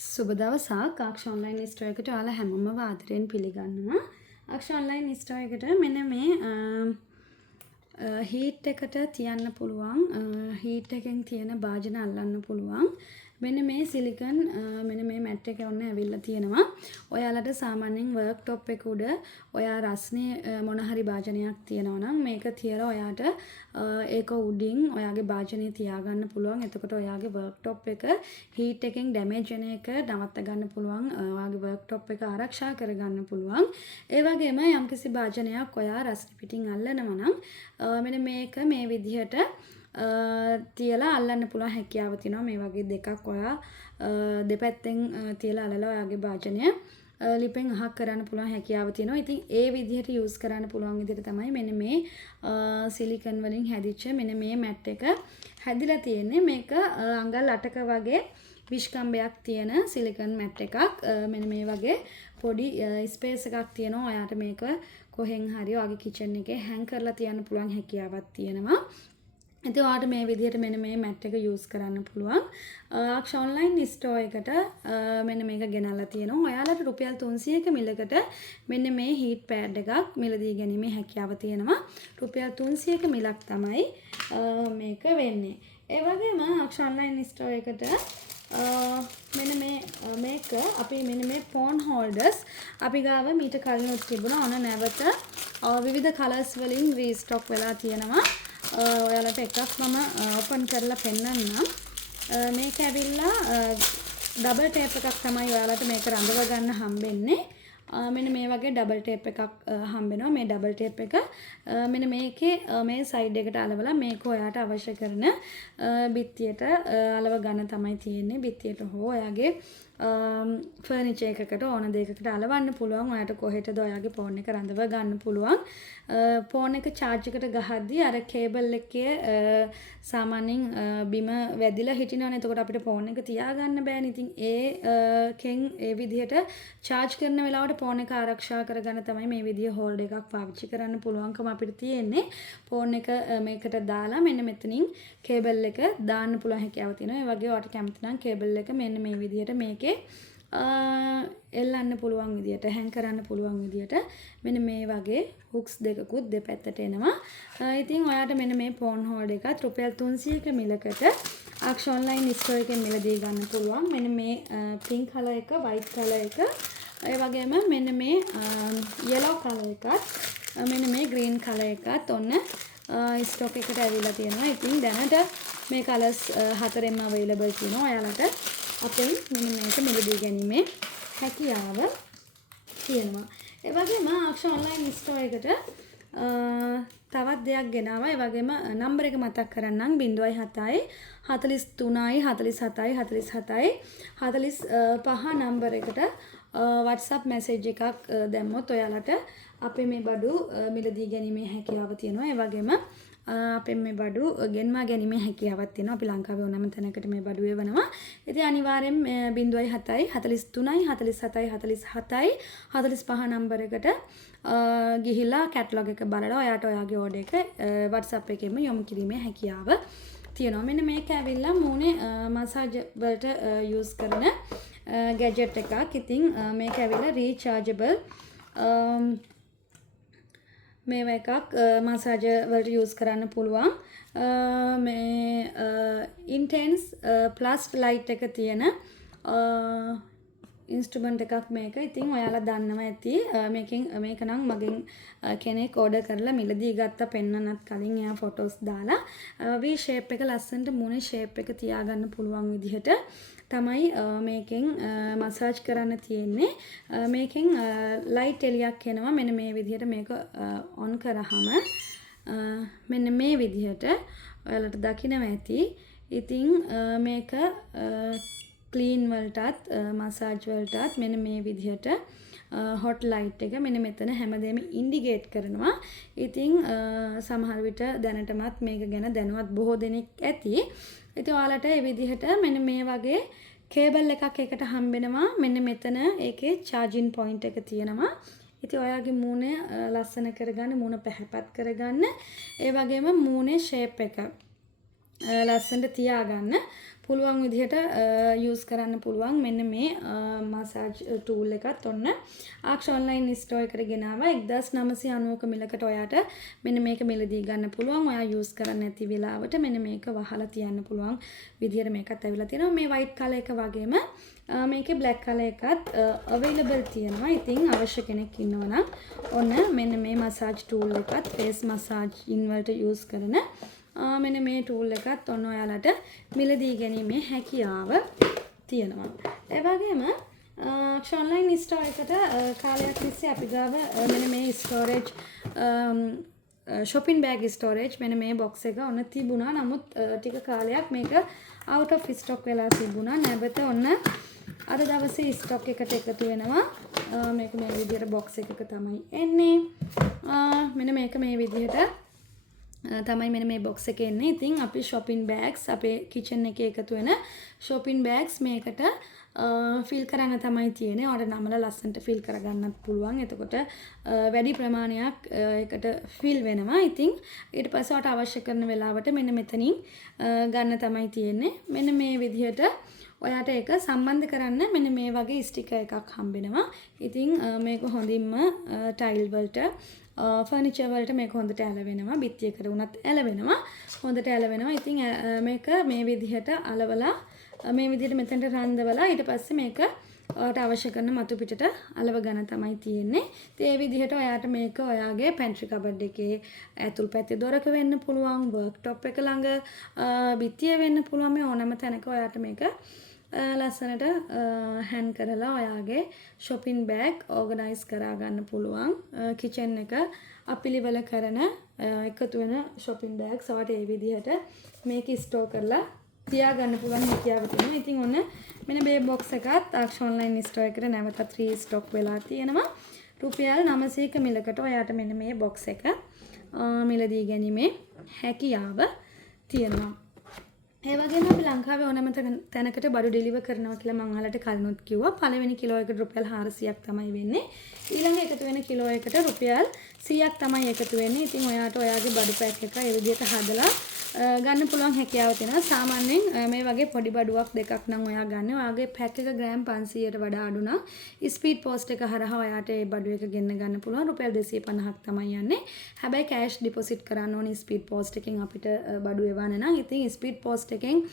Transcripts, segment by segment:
සුබ දවසක් අක්ෂ online Store එකට ඔයාලා හැමෝම ආදරයෙන් පිළිගන්නවා. අක්ෂ ඔන්ලයින් ස්ටෝර් එකට මෙන්න මේ හීට් එකට තියන්න පුළුවන් හීට් එකෙන් තියෙන භාජන අල්ලන්න පුළුවන්. මෙන්න මේ සිලිකන් මෙන්න මේ මැට් එක ඔන්න ඇවිල්ලා තියෙනවා. ඔයාලට සාමාන්‍යයෙන් වර්ක් টොප් එක උඩ ඔයා රස්නේ මොන හරි භාජනයක් තියනවා නම් මේක තියලා ඔයාට ඒක උඩින් ඔයාගේ භාජනය තියාගන්න පුළුවන්. එතකොට ඔයාගේ වර්ක් টොප් එක හීට් එකෙන් ඩැමේජ් වෙන එක නවත්ත ගන්න පුළුවන්. ඔයාගේ වර්ක් টොප් එක ආරක්ෂා කරගන්න පුළුවන්. ඒ වගේම යම්කිසි භාජනයක් ඔයා රස්නේ පිටින් අල්ලනවා නම් මෙන්න මේක මේ විදිහට තියලා අල්ලන්න පුළුවන් හැකියාව තියෙනවා. මේ වගේ දෙකක් ඔයා දෙපැත්තෙන් තියලා අල්ලලා ඔයාගේ භාජනය ලිපෙන් අහක් කරන්න පුළුවන් හැකියාව තියෙනවා. ඉතින් ඒ විදිහට යූස් කරන්න පුළුවන් විදිහට තමයි මෙන්න මේ සිලිකන් වලින් හැදිච්ච මෙන්න මේ මැට් එක හැදිලා තියෙන්නේ. මේක අඟල් 8ක වගේ විශ්කම්බයක් තියෙන සිලිකන් මැට් එකක්. මෙන්න මේ වගේ පොඩි ස්පේස් එකක් තියෙනවා. ඔයාට මේක කොහෙන් හරි ඔයාගේ කිචන් එකේ හැං කරලා තියන්න පුළුවන් හැකියාවක් තියෙනවා. ඉතින් ඔයාලට මේ විදිහට මෙන්න මේ මැට් එක යූස් කරන්න පුළුවන්. අක්ෂ ඔන්ලයින් ස්ටෝර් එකට මෙන්න මේක ගෙනල්ලා තියෙනවා. ඔයාලට රුපියල් 300ක මිලකට මෙන්න මේ හීට් පෑඩ් එකක් මිලදී ගැනීමේ හැකියාව තියෙනවා. රුපියල් 300ක මිලක් තමයි මේක වෙන්නේ. ඒ වගේම අක්ෂ ඔන්ලයින් ස්ටෝර් එකට මෙන්න මේක අපි මෙන්න මේ ෆෝන් හෝල්ඩර්ස් අපි ගාව මීට කලින් තිබුණා. ඔන්න නැවත විවිධ කලර්ස් වලින් රීස්ටොක් වෙලා තියෙනවා. ඔයාලට එකක් මම ඕපන් කරලා පෙන්නන්නම්. මේක ඇවිල්ලා ඩබල් ටේප් එකක් තමයි ඔයාලට මේක රඳව ගන්න හම්බෙන්නේ. මෙන්න මේ වගේ ඩබල් ටේප් එකක් හම්බෙනවා. මේ ඩබල් ටේප් එක මෙන්න මේකේ මේ සයිඩ් එකට අලවලා මේක ඔයාට අවශ්‍ය කරන බිත්තියට අලව ගන්න තමයි තියෙන්නේ. බිත්තියට හෝ ඔයාගේ ෆර්නිචර් එකකට ඕන දෙයකට අලවන්න පුළුවන්. ඔයාට කොහෙටද ඔයාගේ ෆෝන් එක රඳව ගන්න පුළුවන්. ෆෝන් එක charge එකට ගහද්දී අර කේබල් එකේ සාමාන්‍යයෙන් බිම වැදිලා හිටිනවනේ. එතකොට අපිට ෆෝන් එක තියාගන්න බෑනේ. ඉතින් ඒකෙන් ඒ විදිහට charge කරන වෙලාවට ෆෝන් එක ආරක්ෂා කරගන්න තමයි මේ විදිය හෝල්ඩර් එකක් පාවිච්චි කරන්න පුළුවන්කම අපිට තියෙන්නේ. ෆෝන් එක මේකට දාලා මෙන්න මෙතනින් කේබල් එක දාන්න පුළුවන් හැකියාව තියෙනවා. ඒ වගේ ඔයාලට කැමති නම් කේබල් එක මෙන්න මේ විදිහට මේකේ එල්ලන්න පුළුවන් විදියට හැන් කරන්න පුළුවන් විදියට මෙන්න මේ වගේ හුක්ස් දෙකකුත් දෙපැත්තට එනවා. ඉතින් ඔයාට මෙන්න මේ ෆෝන් හෝල්ඩර් එකත් රුපියල් 300ක මිලකට අක්ෂ ඔන්ලයින් ස්ටෝර් එකෙන් මිලදී ගන්න පුළුවන්. මෙන්න මේ පින්ක් කලර් එක, වයිට් කලර් එක, ඒ වගේම මෙන්න මේ yellow කලර් එකත්, මෙන්න මේ green කලර් එකත් ඔන්න ස්ටොක් එකට ඇවිල්ලා තියෙනවා. ඉතින් දැනට මේ කලර්ස් හතරෙන්ම available තියෙනවා. ඔයාලට අපෙන් මෙන්න මේක මිලදී ගැනීමේ හැකියාව තියෙනවා. ඒ වගේම අක්ෂ ඔන්ලයින් ස්ටෝර් එකට තවත් දෙයක් ගෙනාවා. ඒ වගේම නම්බර එක මතක් කරන්නම් 07 43 47 47 45 නම්බර එකට WhatsApp message එකක් දැම්මොත් ඔයාලට අපේ මේ බඩු මිලදී ගැනීමේ හැකියාව තියෙනවා. ඒ වගේම අපේ මේ බඩු ගෙන්වා ගැනීමේ හැකියාවක් තියෙනවා. අපි ලංකාවේ ඕනෑම තැනකට මේ බඩු එවනවා. ඉතින් අනිවාර්යෙන් 07 43 47 47 45 නම්බර එකට ගිහිල්ලා කැටලොග් එක බලලා ඔයාට ඔයාගේ ඕඩර් එක WhatsApp එකෙන්ම යොමු කිරීමේ හැකියාව තියෙනවා. මෙන්න මේක ඇවිල්ලා මූණේ මසාජ් වලට යූස් කරන ගැජට් එකක්. ඉතින් මේක ඇවිල්ලා රීචාර්ජබල් මේව එකක් මසාජ් වලට යූස් කරන්න පුළුවන්. මේ ඉන්ටෙන්ස් ප්ලස් ලයිට් එක තියෙන ඉන්ස්ට්‍රුමන්ට් එකක් මේක. ඉතින් ඔයාලා දන්නවා ඇති මේක නම් මගෙන් කෙනෙක් ඕඩර් කරලා මිලදී ගත්තා. පෙන්නන්නත් කලින් එයා ෆොටෝස් දාලා V shape එක ලස්සනට මූණේ shape එක තියාගන්න පුළුවන් විදිහට තමයි මේකෙන් මසාජ් කරන්න තියෙන්නේ. මේකෙන් ලයිට් එලියක් එනවා. මෙන්න මේ විදිහට මේක ඔන් කරාම මෙන්න මේ විදිහට ඔයාලට දකින්න ඇති. ඉතින් මේක ක්ලීන් වලටත් මසාජ් වලටත් මෙන්න මේ විදිහට හොට් ලයිට් එක මෙන්න මෙතන හැමදේම ඉන්ඩිකේට් කරනවා. ඉතින් සමහර විට දැනටමත් මේක ගැන දැනුවත් බොහෝ දෙනෙක් ඇති. ඉතින් ඔයාලට මේ විදිහට මෙන්න මේ වගේ කේබල් එකක් එකට හම්බෙනවා. මෙන්න මෙතන ඒකේ charging point එක තියෙනවා. ඉතින් ඔයාගේ මූණ ලස්සන කරගන්න, මූණ පැහැපත් කරගන්න, ඒ වගේම මූණේ shape එක ලස්සනට තියාගන්න පුළුවන් විදිහට යූස් කරන්න පුළුවන් මෙන්න මේ මසාජ් ටූල් එකත් ඔන්න ආක්ෂ ඔන්ලයින් ස්ටෝර් එකට ගෙනාවා 1990ක මිලකට ඔයාට මෙන්න මේක මිලදී ගන්න පුළුවන්. ඔයා යූස් කරන්න නැති වෙලාවට මෙන්න මේක වහලා තියන්න පුළුවන් විදිහට මේකත් ඇවිල්ලා තියෙනවා. මේ වයිට් කලර් එක වගේම මේකේ බ්ලැක් කලර් එකත් අවైలබල් තියෙනවා. ඉතින් අවශ්‍ය කෙනෙක් ඉන්නවා නම් ඔන්න මෙන්න මේ මසාජ් ටූල් එකත් ෆේස් මසාජ් ඉන්වර්ට යූස් කරන මෙන්න මේ ටූල් එකත් ඔන්න ඔයාලට මිලදී ගැනීමේ හැකියාව තියෙනවා. ඒ වගේම ඔන්ලයින් ස්ටෝර් එකට කාලයක් තිස්සේ අපි ගාව මෙන්න මේ ස්ටෝරේජ් shopping bag storage මෙන්න මේ box එක ඔන්න තිබුණා. නමුත් ටික කාලයක් මේක out of stock වෙලා තිබුණා. නැවත ඔන්න අද දවසේ stock එකට එකතු වෙනවා. මේක මේ විදිහට box එකක තමයි එන්නේ. මෙන්න මේක මේ විදිහට තමයි මෙන්න මේ box එකේ එන්නේ. ඉතින් අපි shopping bags අපේ kitchen එකේ එකතු වෙන shopping bags මේකට ෆිල් කරන්න තමයි තියෙන්නේ. ඔයාලට නමල ලස්සනට ෆිල් කරගන්නත් පුළුවන්. එතකොට වැඩි ප්‍රමාණයක් එකට ෆිල් වෙනවා. ඉතින් ඊට පස්සේ ඔයාලට අවශ්‍ය කරන වෙලාවට මෙන්න මෙතනින් ගන්න තමයි තියෙන්නේ. මෙන්න මේ විදිහට ඔයාට ඒක සම්බන්ධ කරන්න මෙන්න මේ වගේ ස්ටිකර් එකක් හම්බෙනවා. ඉතින් මේක හොඳින්ම ටයිල් වලට ෆර්නිචර් වලට මේක හොඳට ඇලවෙනවා. බිත්තියකට උනත් ඇලවෙනවා. හොඳට ඇලවෙනවා. ඉතින් මේක මේ විදිහට අලවලා මේ විදිහට මෙතනට රඳවලා ඊට පස්සේ මේක ඔයාට අවශ්‍ය කරන මතු පිටට අලව ගන්න තමයි තියෙන්නේ. ඉතින් ඒ විදිහට ඔයාට මේක ඔයාගේ පැන්ට්‍රි කබඩ් එකේ ඇතුල් පැත්තේ දොරක වෙන්න පුළුවන්, වර්ක්ටොප් එක ළඟ බිත්තිය වෙන්න පුළුවන්. මේ ඕනම තැනක ඔයාට මේක ලස්සනට හැන් කරලා ඔයාගේ shopping bag organize කරා ගන්න පුළුවන්. kitchen එක අපිලිවෙල කරන එකතු වෙන shopping bags ඔයාට ඒ විදිහට මේක ස්ටෝර් කරලා තියාගන්න පුළුවන් හැකියාව තියෙනවා. ඉතින් ඔන්න මෙන්න මේ box එකත් ආක්ෂ ඔන්ලයින් ස්ටෝර් එකට නැවතත් රීස්ටොක් වෙලා තියෙනවා. රුපියල් 900ක මිලකට ඔයාට මෙන්න මේ box එක මිලදී ගැනීමේ හැකියාව තියෙනවා. ඒ වගේම අපි ලංකාවේ ඕනම තැනකට බඩු ඩෙලිවර් කරනවා කියලා මම ඔයාලට කලිනුත් කිව්වා. පළවෙනි කිලෝ එකට රුපියල් 400ක් තමයි වෙන්නේ. ඊළඟ එකතු වෙන කිලෝ එකට රුපියල් 100ක් තමයි එකතු වෙන්නේ. ඉතින් ඔයාට ඔයාගේ බඩු පැක් එක ඒ විදිහට හදලා ගන්න පුළුවන් හැකියාව තියෙනවා. සාමාන්‍යයෙන් මේ වගේ පොඩි බඩුවක් දෙකක් නම් ඔයා ගන්න. ඔයාගේ පැක් එක ග්‍රෑම් 500ට වඩා අඩු නම් ස්පීඩ් පෝස්ට් එක හරහා ඔයාට ඒ බඩු එක ගෙන්න ගන්න පුළුවන්. රුපියල් 250ක් තමයි යන්නේ. හැබැයි කෑෂ් ඩිපොසිට් කරන්න ඕනේ ස්පීඩ් පෝස්ට් එකෙන් අපිට බඩු එවන්න නම්. ඉතින් ස්පීඩ් පෝස්ට් එකෙන්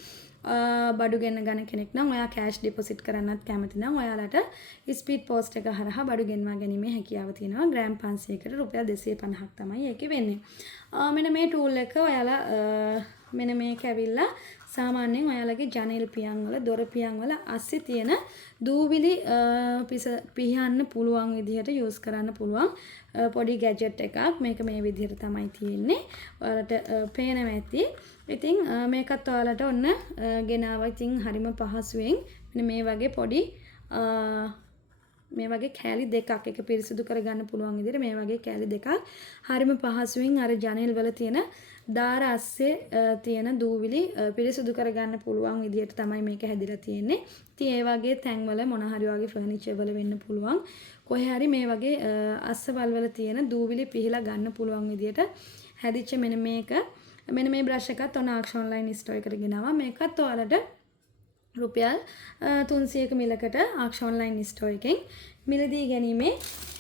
බඩු ගෙන්න ගන්න කෙනෙක් නම් ඔයා කෑෂ් ඩිපොසිට් කරන්නත් කැමති නම් ඔයාලට ස්පීඩ් පෝස්ට් එක හරහා බඩු ගෙන්වා ගැනීමේ හැකියාව තියෙනවා. ග්‍රෑම් 500කට රුපියල් 250ක් තමයි ඒකේ වෙන්නේ. මෙන්න මේ ටූල් එක ඔයාලා මෙන්න මේක ඇවිල්ලා සාමාන්‍යයෙන් ඔයාලගේ ජනෙල් පියන් වල දොර පියන් වල අස්සේ තියෙන දූවිලි පිහන්න පුළුවන් විදිහට යූස් කරන්න පුළුවන් පොඩි ගැජට් එකක්. මේක මේ විදිහට තමයි තියෙන්නේ. ඔයාලට පේනවා ඇති. ඉතින් මේකත් ඔයාලට ඔන්න ගෙනාවා. ඉතින් හරිම පහසුවෙන් මෙන්න මේ වගේ පොඩි මේ වගේ කෑලි දෙකක් එක පිරිසිදු කරගන්න පුළුවන් විදිහට මේ වගේ කෑලි දෙකක් හරිම පහසුවෙන් අර ජනෙල් වල තියෙන දාර අස්සේ තියෙන දූවිලි පිරිසිදු කරගන්න පුළුවන් විදිහට තමයි මේක හැදිලා තියෙන්නේ. ඉතින් ඒ වගේ තැන්වල මොන හරි වගේ ෆර්නිචර් වල වෙන්න පුළුවන්. කොහේ හරි මේ වගේ අස්සවල් වල තියෙන දූවිලි පිහලා ගන්න පුළුවන් විදිහට හැදිච්ච මෙන්න මේක මෙන්න මේ බ්‍රෂ් එකත් ඔන්න ආක්ෂ ඔන්ලයින් ස්ටෝර් එකට ගෙනාවා. මේකත් ඔයාලට රුපියල් 300ක මිලකට ආක්ෂ ඔන්ලයින් ස්ටෝර් එකෙන් මිලදී ගැනීමේ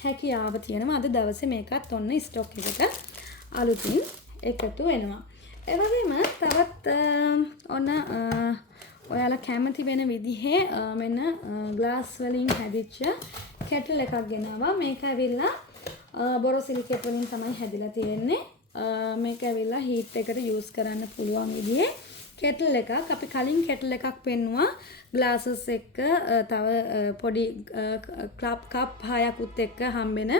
හැකියාව තියෙනවා. අද දවසේ මේකත් ඔන්න ස්ටොක් එකට අලුතින් එකතු වෙනවා. ඒ වගේම තවත් ඔන්න ඔයාලා කැමති වෙන විදිහේ මෙන්න ග්ලාස් වලින් හැදිච්ච කෙටල් එකක් ගෙනාවා. මේක ඇවිල්ලා බොරොසිලිකේට් වලින් තමයි හැදිලා තියෙන්නේ. මේක ඇවිල්ලා හීට් එකට යූස් කරන්න පුළුවන් විදිහේ කෙටල් එකක්. අපි කලින් කෙටල් එකක් පෙන්නුවා ග්ලාසස් එක්ක තව පොඩි කප් 6කුත් එක්ක හම්බෙන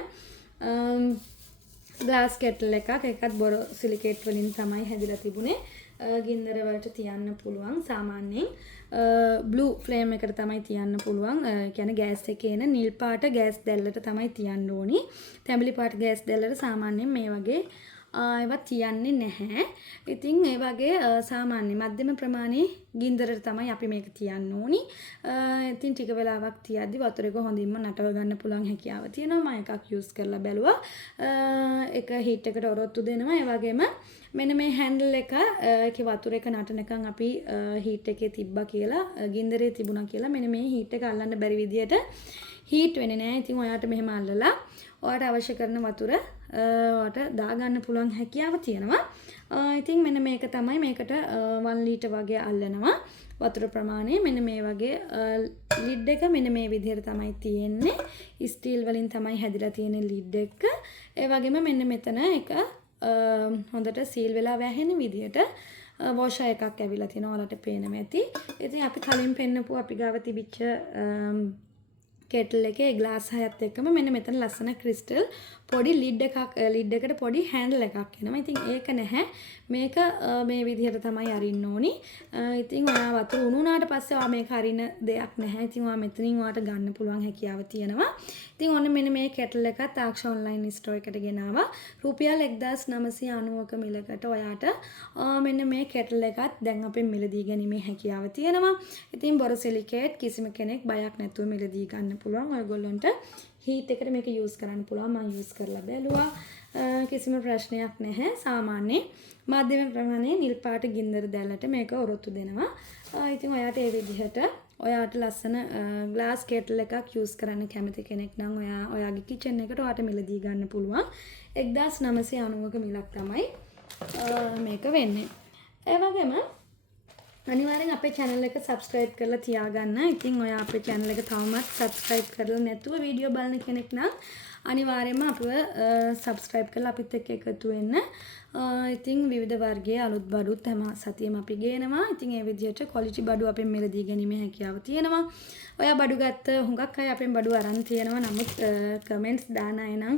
ග්ලාස් කෙටල් එකක්. ඒකත් බොරොසිලිකේට් වලින් තමයි හැදිලා තිබුණේ. ගින්දර වලට තියන්න පුළුවන්. සාමාන්‍යයෙන් බ්ලූ ෆ්ලේම් එකට තමයි තියන්න පුළුවන්. කියන්නේ ගෑස් එකේ එන නිල් පාට ගෑස් දැල්ලට තමයි තියන්න ඕනි. තැඹිලි පාට ගෑස් දැල්ලට සාමාන්‍යයෙන් මේ වගේ ඒවා තියන්නේ නැහැ. ඉතින් ඒ වගේ සාමාන්‍ය මධ්‍යම ප්‍රමාණයේ ගින්දරට තමයි අපි මේක තියන්න ඕනි. ඉතින් ටික වෙලාවක් තියද්දි වතුර එක හොඳින්ම නටව ගන්න පුළුවන් හැකියාව තියෙනවා. මම එකක් යූස් කරලා බැලුවා. එක හීට් එකට ඔරොත්තු දෙනවා. ඒ වගේම මෙන්න මේ හැන්ඩල් එක ඒකේ වතුර එක නටනකම් අපි හීට් එකේ තිබ්බා කියලා ගින්දරේ තිබුණා කියලා මෙන්න මේ හීට් එක අල්ලන්න බැරි විදියට හීට් වෙන්නේ නැහැ. ඉතින් ඔයාට මෙහෙම අල්ලලා ඔයාට අවශ්‍ය කරන වතුර ඔයාට දාගන්න පුළුවන් හැකියාව තියෙනවා. ඉතින් මෙන්න මේක තමයි මේකට 1 ලීටර් වගේ අල්ලනවා වතුර ප්‍රමාණය. මෙන්න මේ වගේ ලිඩ් එක මෙන්න මේ විදිහට තමයි තියෙන්නේ. ස්ටීල් වලින් තමයි හැදිලා තියෙන ලිඩ් එක. ඒ වගේම මෙන්න මෙතන එක හොඳට සීල් වෙලා වැහෙන විදිහට වොෂර් එකක් ඇවිල්ලා තියෙනවා. ඔයාලට පේනවා ඇති. ඉතින් අපි කලින් පෙන්නපු අපි ගාව තිබිච්ච කෙටල් එකේ ග්ලාස් හයත් එක්කම මෙන්න මෙතන ලස්සන ක්‍රිස්ටල් පොඩි ලිඩ් එකට පොඩි හැන්ඩල් එකක් එනවා. ඉතින් ඒක නැහැ. මේක මේ විදිහට තමයි අරින්න ඕනි. ඉතින් ඔයා වතුර උණුනාට පස්සේ ඔයා මේක අරින දෙයක් නැහැ. ඉතින් ඔයා මෙතනින් ඔයාට ගන්න පුළුවන් හැකියාව තියෙනවා. ඉතින් ඔන්න මෙන්න මේ කෙටල් එකත් ආක්ෂා ඔන්ලයින් ස්ටෝර් එකට ගෙනාවා. රුපියල් 1990ක මිලකට ඔයාට මෙන්න මේ කෙටල් එකත් දැන් අපෙන් මිලදී ගැනීමේ හැකියාව තියෙනවා. ඉතින් බොරොසිලිකේට් කිසිම කෙනෙක් බයක් නැතුව මිලදී ගන්න පුළුවන්. ඔයගොල්ලන්ට හීට් එකට මේක යූස් කරන්න පුළුවන්. මම යූස් කරලා බැලුවා. කිසිම ප්‍රශ්නයක් නැහැ. සාමාන්‍ය මධ්‍යම ප්‍රමාණයේ නිල් පාට ගින්දර දැල්ලට මේක ඔරොත්තු දෙනවා. ඉතින් ඔයාට ඒ විදිහට ඔයාට ලස්සන ග්ලාස් කෙටල් එකක් යූස් කරන්න කැමති කෙනෙක් නම් ඔයාගේ කිචන් එකට ඔයාට මිලදී ගන්න පුළුවන්. 1990ක මිලක් තමයි මේක වෙන්නේ. ඒ වගේම අනිවාර්යෙන් අපේ channel එක subscribe කරලා තියාගන්න. ඉතින් ඔයා අපේ channel එක තවමත් subscribe කරලා නැතුව වීඩියෝ බලන කෙනෙක් නම් අනිවාර්යයෙන්ම අපිව subscribe කරලා අපිත් එක්ක එකතු වෙන්න. ඉතින් විවිධ වර්ගයේ අලුත් බඩුත් හැම සතියෙම අපි ගේනවා. ඉතින් ඒ විදිහට quality බඩු අපෙන් මිලදී ගැනීමේ හැකියාව තියෙනවා. ඔයා බඩු ගත්ත හුඟක් අය අපෙන් බඩු අරන් තියෙනවා. නමුත් comments දාන අය නම්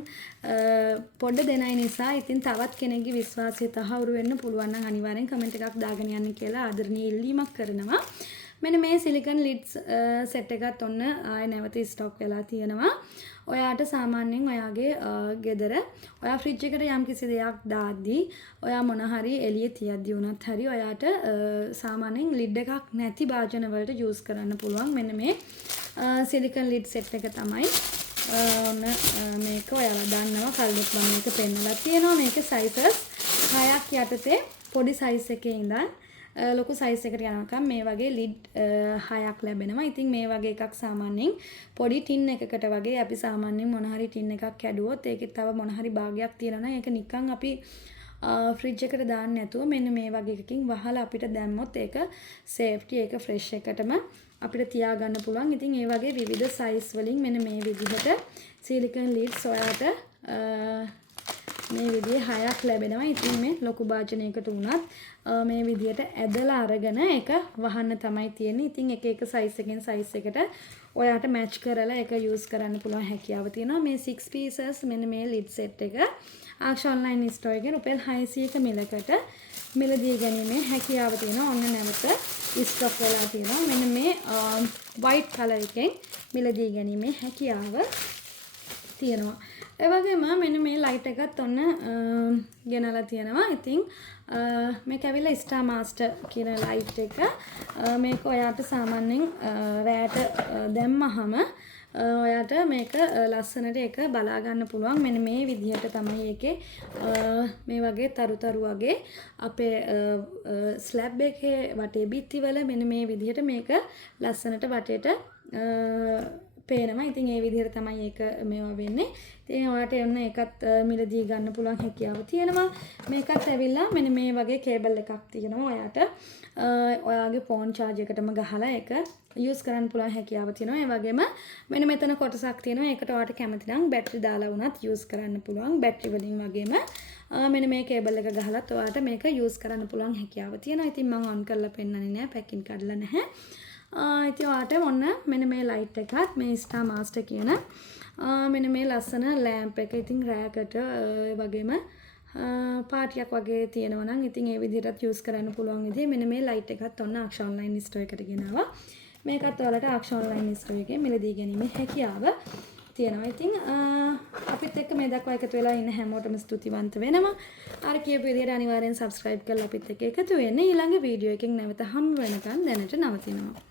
පොඩ්ඩ දෙන අය නිසා ඉතින් තවත් කෙනෙක්ගේ විශ්වාසය තහවුරු වෙන්න පුළුවන් නම් අනිවාර්යෙන් comment එකක් දාගෙන යන්න කියලා ආදරණීය ඉල්ලීමක් කරනවා. මෙන්න මේ සිලිකන් ලිඩ්ස් සෙට් එකත් ඔන්න ආයෙ නැවත ස්ටොක් වෙලා තියෙනවා. ඔයාට සාමාන්‍යයෙන් ඔයාගේ ගෙදර ඔයා ෆ්‍රිජ් එකට යම් කිසි දෙයක් දාද්දී ඔයා මොන හරි එළියේ තියද්දී උනත් හරි ඔයාට සාමාන්‍යයෙන් ලිඩ් එකක් නැති භාජන වලට යූස් කරන්න පුළුවන්. මෙන්න මේ සිලිකන් ලිඩ් සෙට් එක තමයි ඔන්න මේක ඔයාලා දන්නවා. කලින් මම මේක පෙන්නලා තියෙනවා. මේක සයිසස් 6ක් යටතේ පොඩි සයිස් එකේ ඉඳන් ලොකු සයිස් එකට යනකම් මේ වගේ ලිඩ් 6ක් ලැබෙනවා. ඉතින් මේ වගේ එකක් සාමාන්‍යයෙන් පොඩි ටින් එකකට වගේ අපි සාමාන්‍යයෙන් මොන හරි ටින් එකක් කැඩුවොත් ඒකේ තව මොන හරි භාගයක් තියෙනවා නම් ඒක නිකන් අපි ෆ්‍රිජ් එකට දාන්න නැතුව මෙන්න මේ වගේ එකකින් වහලා අපිට දැම්මොත් ඒක සේෆ්ටි ඒක ෆ්‍රෙෂ් එකටම අපිට තියාගන්න පුළුවන්. ඉතින් ඒ වගේ විවිධ සයිස් වලින් මෙන්න මේ විදිහට සිලිකන් ලිඩ්ස් ඔයාට මේ විදිහේ 6ක් ලැබෙනවා. ඉතින් මේ ලොකු භාජනයකට උනත් මේ විදිහට ඇදලා අරගෙන ඒක වහන්න තමයි තියෙන්නේ. ඉතින් එක එක සයිස් එකෙන් සයිස් එකට ඔයාට මැච් කරලා ඒක යූස් කරන්න පුළුවන් හැකියාව තියෙනවා. මේ 6 pieces මෙන්න මේ lid set එක ආක්ෂා ඔන්ලයින් ස්ටෝර් එකේ රුපියල් 600ක මිලකට මිලදී ගැනීමේ හැකියාව තියෙනවා. ඔන්න නැවත ස්ටොක් වෙලා තියෙනවා. මෙන්න මේ white color එකෙන් මිලදී ගැනීමේ හැකියාව තියෙනවා. ඒ වගේම මෙන්න මේ ලයිට් එකත් ඔන්න ගෙනලා තියෙනවා. ඉතින් මේක ඇවිල්ලා ස්ටාර් මාස්ටර් කියන ලයිට් එක. මේක ඔයාට සාමාන්‍යයෙන් රෑට දැම්මහම ඔයාට මේක ලස්සනට ඒක බලා ගන්න පුළුවන්. මෙන්න මේ විදිහට තමයි ඒකේ මේ වගේ තරු වගේ අපේ ස්ලැබ් එකේ වටේ බිත්තිවල මෙන්න මේ විදිහට මේක ලස්සනට වටේට පේනවා. ඉතින් ඒ විදිහට තමයි ඒක මේවා වෙන්නේ. ඉතින් ඔයාට එන්න ඒකත් මිලදී ගන්න පුළුවන් හැකියාව තියෙනවා. මේකත් ඇවිල්ලා මෙන්න මේ වගේ කේබල් එකක් තියෙනවා. ඔයාට ඔයාගේ ෆෝන් charge එකටම ගහලා ඒක යූස් කරන්න පුළුවන් හැකියාව තියෙනවා. ඒ වගේම මෙන්න මෙතන කොටසක් තියෙනවා. ඒකට ඔයාට කැමති නම් බැටරි දාලා වුණත් යූස් කරන්න පුළුවන්. බැටරි වලින් වගේම මෙන්න මේ කේබල් එක ගහලත් ඔයාට මේක යූස් කරන්න පුළුවන් හැකියාව තියෙනවා. ඉතින් මම ඔන් කරලා පෙන්නන්නේ නැහැ. පැකින් කඩලා නැහැ. ඉතින් ඔයාට ඔන්න මෙන්න මේ ලයිට් එකත් මේ ස්ටාර් මාස්ටර් කියන මෙන්න මේ ලස්සන ලෑම්ප් එක. ඉතින් රෑකට වගේම පාටියක් වගේ තියෙනවා නම් ඉතින් ඒ විදිහටත් යූස් කරන්න පුළුවන් විදිහ මෙන්න මේ ලයිට් එකත් ඔන්න ආක්ෂා ඔන්ලයින් ස්ටෝර් එකට ගෙනාවා. මේකත් ඔයාලට ආක්ෂා ඔන්ලයින් ස්ටෝර් එකේ මිලදී ගැනීමේ හැකියාව තියෙනවා. ඉතින් අපිත් එක්ක මේ දක්වා එකතු වෙලා ඉන්න හැමෝටම ස්තුතිවන්ත වෙනවා. අර කියපු විදිහට අනිවාර්යෙන් subscribe කරලා අපිත් එක්ක එකතු වෙන්න. ඊළඟ වීඩියෝ එකකින් නැවත හම්බ වෙනකන් දැනට නවතිනවා.